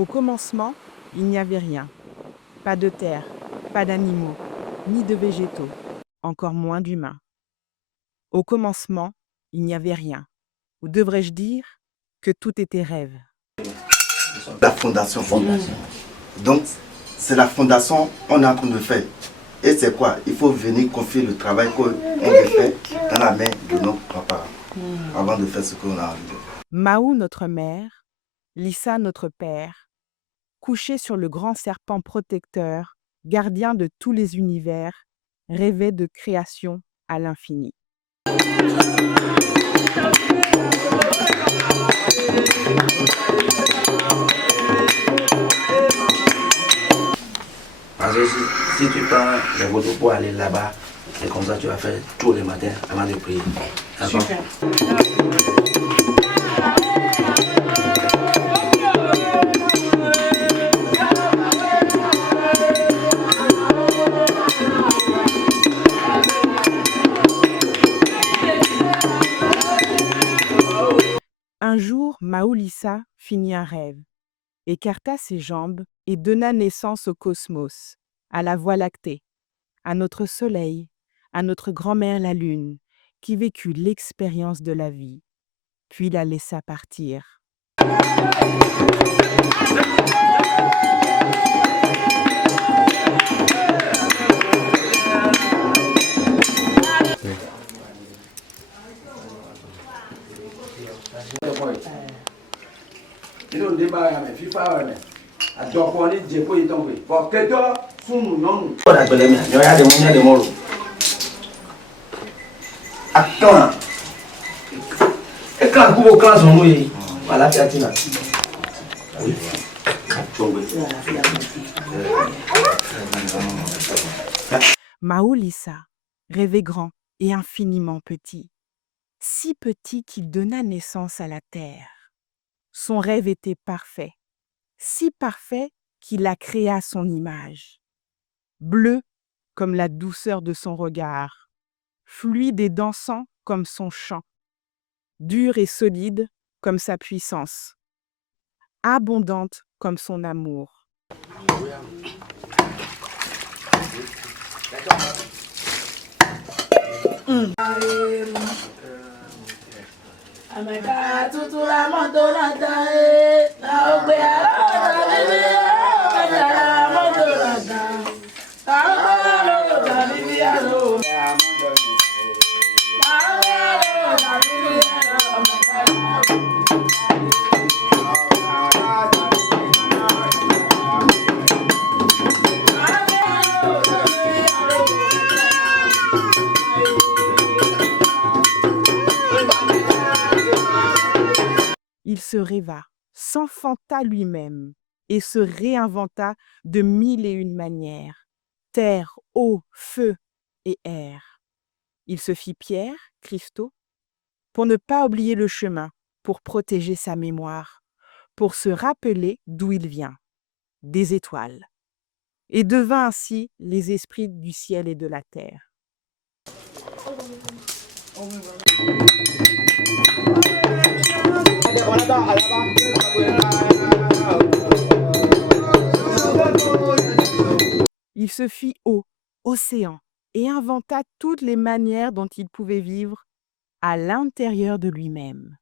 Au commencement, il n'y avait rien. Pas de terre, pas d'animaux, ni de végétaux, encore moins d'humains. Au commencement, il n'y avait rien. Ou devrais-je dire que tout était rêve. La fondation. Donc, c'est la fondation qu'on est en train de faire. Et c'est quoi? Il faut venir confier le travail qu'on veut faire dans la main de nos papas avant de faire ce qu'on a envie de faire. Mahou, notre mère, Lissa, notre père, couchés sur le grand serpent protecteur, gardien de tous les univers, rêvaient de création à l'infini. Parce que si tu prends les photos pour aller là-bas, c'est comme ça que tu vas faire tous les matins avant de prier. D'accord? Super. Un jour, Maoulissa finit un rêve, écarta ses jambes et donna naissance au cosmos, à la Voie lactée, à notre soleil, à notre grand-mère la lune, qui vécut l'expérience de la vie, puis la laissa partir. Attends. Et quand vous classe en oui, voilà, Fiatina. Oui. Maoulissa rêvait grand et infiniment petit, si petit qu'il donna naissance à la terre. Son rêve était parfait, si parfait qu'il la créa à son image. Bleu comme la douceur de son regard, fluide et dansant comme son chant, dur et solide comme sa puissance, abondante comme son amour. Il se rêva, s'enfanta lui-même et se réinventa de 1001 manières. Terre, eau, feu et air. Il se fit pierre, cristaux, pour ne pas oublier le chemin, pour protéger sa mémoire, pour se rappeler d'où il vient, des étoiles, et devint ainsi les esprits du ciel et de la terre. Il se fit eau, océan, et inventa toutes les manières dont il pouvait vivre à l'intérieur de lui-même,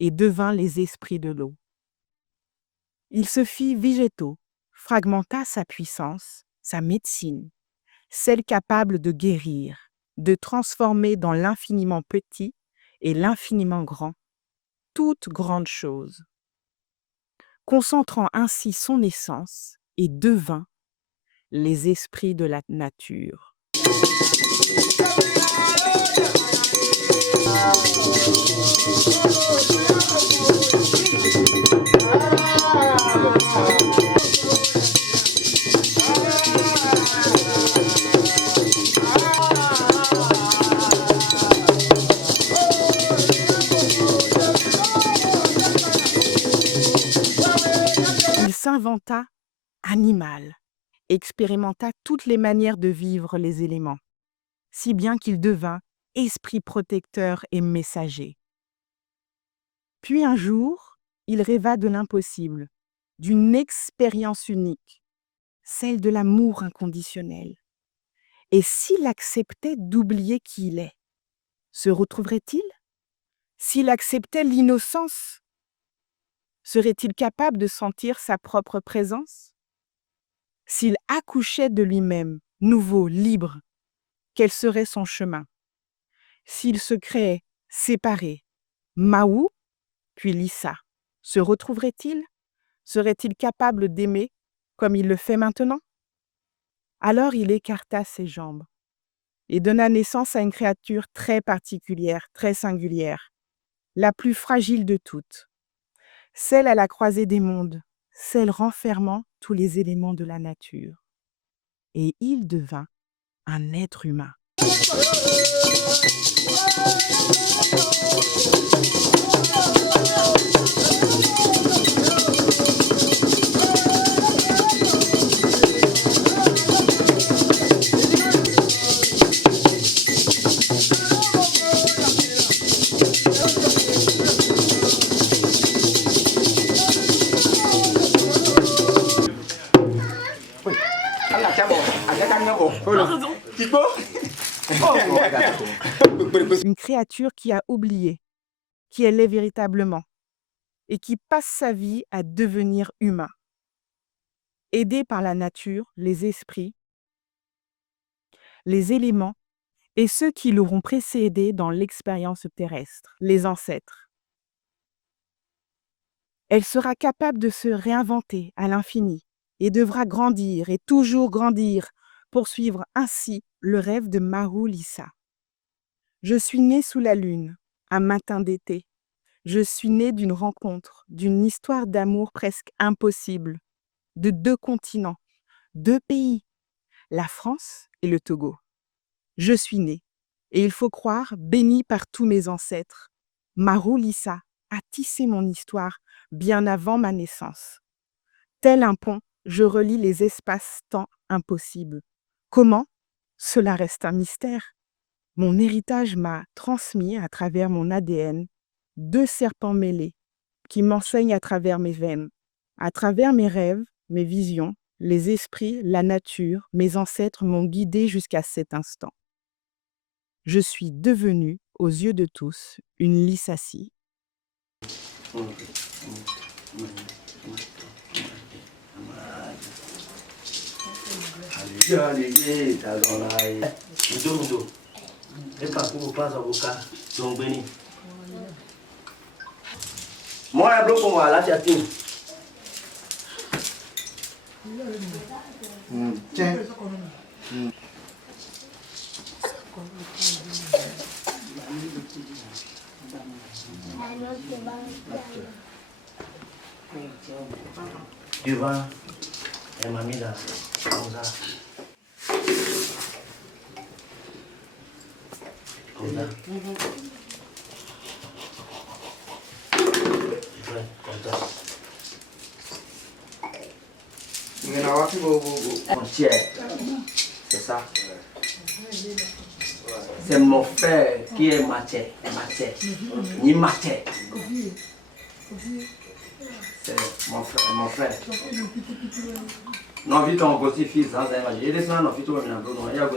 et devint les esprits de l'eau. Il se fit végétaux, fragmenta sa puissance, sa médecine, celle capable de guérir, de transformer dans l'infiniment petit et l'infiniment grand toute grande chose, concentrant ainsi son essence et devint les esprits de la nature. Il s'inventa animal, expérimenta toutes les manières de vivre les éléments, si bien qu'il devint esprit protecteur et messager. Puis un jour, il rêva de l'impossible, d'une expérience unique, celle de l'amour inconditionnel. Et s'il acceptait d'oublier qui il est, se retrouverait-il? S'il acceptait l'innocence, serait-il capable de sentir sa propre présence? S'il accouchait de lui-même, nouveau, libre, quel serait son chemin? S'il se créait séparé, Mahou, puis Lissa, se retrouverait-il? Serait-il capable d'aimer comme il le fait maintenant? Alors il écarta ses jambes et donna naissance à une créature très particulière, très singulière, la plus fragile de toutes, celle à la croisée des mondes, celle renfermant tous les éléments de la nature. Et il devint un être humain. Une créature qui a oublié qui elle est véritablement et qui passe sa vie à devenir humain, aidé par la nature, les esprits, les éléments et ceux qui l'auront précédé dans l'expérience terrestre, les ancêtres. Elle sera capable de se réinventer à l'infini et devra grandir et toujours grandir, poursuivre ainsi le rêve de Mahou Lissa. Je suis née sous la lune, un matin d'été. Je suis née d'une rencontre, d'une histoire d'amour presque impossible, de 2 continents, 2 pays, la France et le Togo. Je suis née, et il faut croire, bénie par tous mes ancêtres. Mahou Lissa a tissé mon histoire bien avant ma naissance. Tel un pont, je relie les espaces-temps impossibles. Comment? Cela reste un mystère. Mon héritage m'a transmis à travers mon ADN 2 serpents mêlés qui m'enseignent à travers mes veines, à travers mes rêves, mes visions, les esprits, la nature, mes ancêtres m'ont guidée jusqu'à cet instant. Je suis devenue, aux yeux de tous, une Lissassi. Moi, je bloque moi, là, tu as tout. Tiens. Tu vas, elle m'a mis là, comme ça. Comme ça. Ouais, comme ça. Mon cher, c'est ça. C'est mon frère qui est Maté. Ni Maté. C'est mon frère. Non, vite, on va aussi fils, hein, ça il est descendu, non, vite, on va non, il y a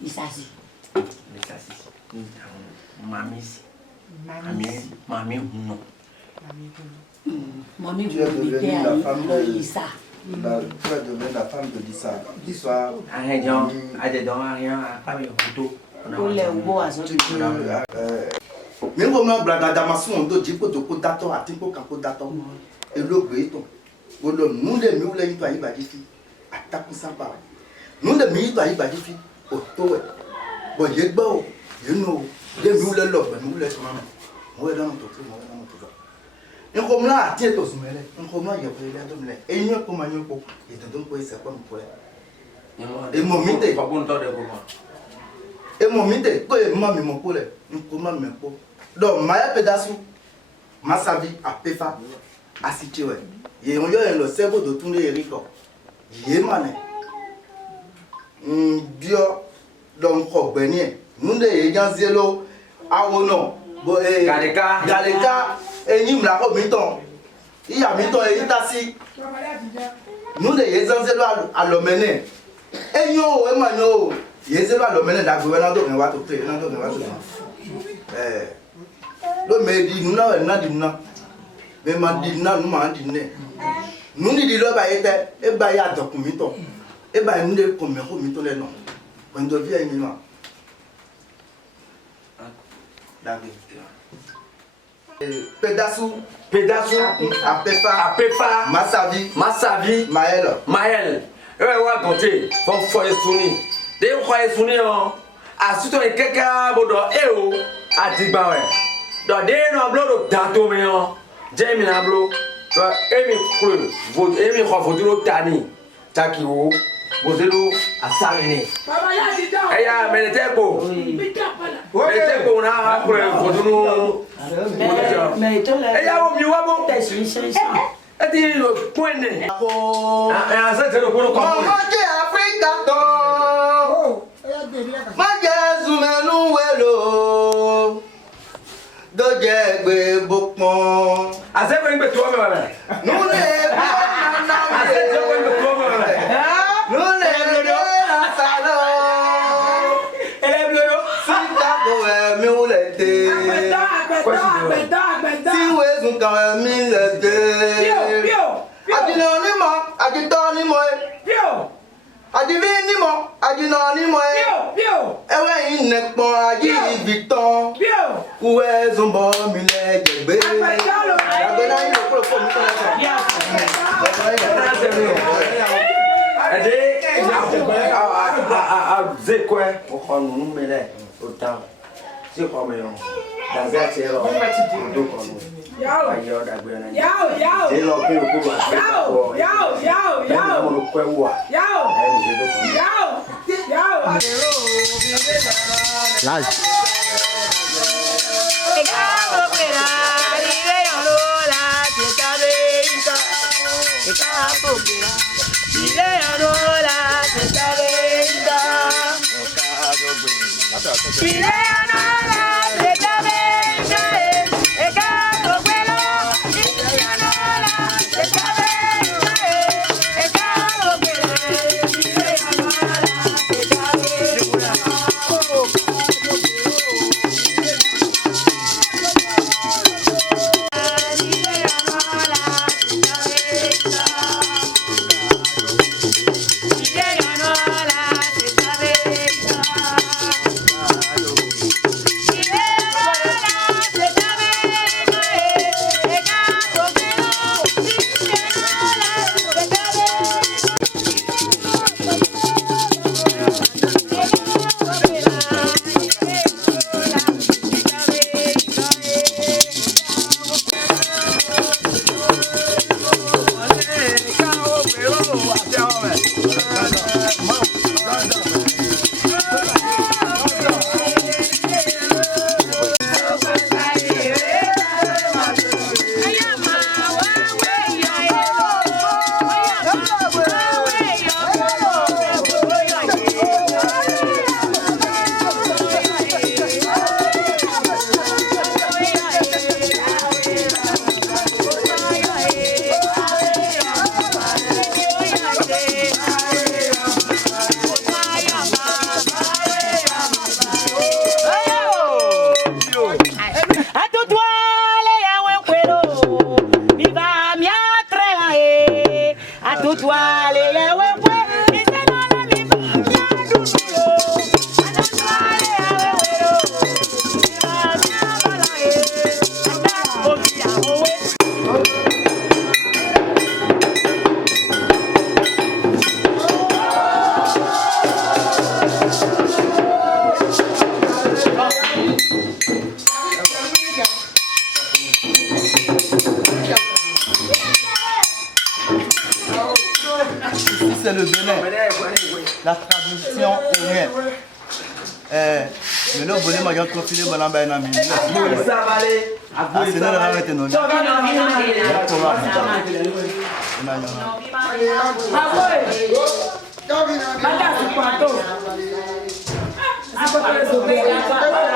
Lissassi. Mamie, non. Mamie, Tu es devenue la femme de Lissa. Tu es devenue la femme de Lissa. L'histoire. Rien, pas de couteau. Mais comment Bradadamasu on doit dire que tu peux dater à Tinko Campo daton et le Béton. Nous les nous les toi y va dire attaque ça pas. Nous les mis toi y va dire au toit. Bon yebo, you know, les nous les love, nous les maman. Moi dans notre truc, moi dans notre truc. Et comme là, tiens toi soumelé. Et comme là, il y a pas les domler. Et il y a comme un yoko, et te donne quoi ça comme pour. Et mon mité pas bon temps de comment. et mon mité, quoi maman mon pole, comment me po. Donc, Maya Pedasu, Masavi, à Pefa, à Sitiwe. Il y a le cerveau de tout les rico. Il y a mané. Dio, donc, Benye. Nous, les gens, zélo, Awono, Galeka, et Nim la Miton. Il y a Miton et Itasi. Nous, les gens, zélo à l'omene. Et yo, Emmanuel, yezelo à l'omene da gouverneur de Nwato, le medi, nous n'avons dit non. Mais ma dit non, nous m'en dit non. Nous n'y disons pas, et bien, il y a des committons. Et bien, nous ne pouvons pas les noms. Quand on vient, il y a Pedasu, Apefa, Masavi, Maël. Ouais, compter. Faut foyer souni. Des foyer souni, à tout un quelqu'un, à Tigba, ouais. Donc, des noms d'anto, mais Jamie Nablo, Emi Creux, Emi Rofoduro Tani, Takio, Bozelo, à Salini. Et ya, mais les tempos. Les tempos, on a après Foduro. Et ya, au mieux, bon. Et dit le point né. Ah, ça, c'est le point de Dojegbe bokpon. Azekwe ngbe to me wala. Nune Azekwe ngbe to me wala. Nune asalo. Eleblodo. Sita ko mi ulete. Si wezun kan mi lete. Adino ni mo, adito ni mo. Adivi ni mo, adino ni mo. Ewe inekpon aji ibitan. Où est son bon millet de bébé? C'est le Bénin. La tradition est réelle. Mais non, voulez moi trop filer bon là-bas na mi. Ça va aller. Ah, c'est là là maintenant non.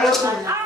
Madame,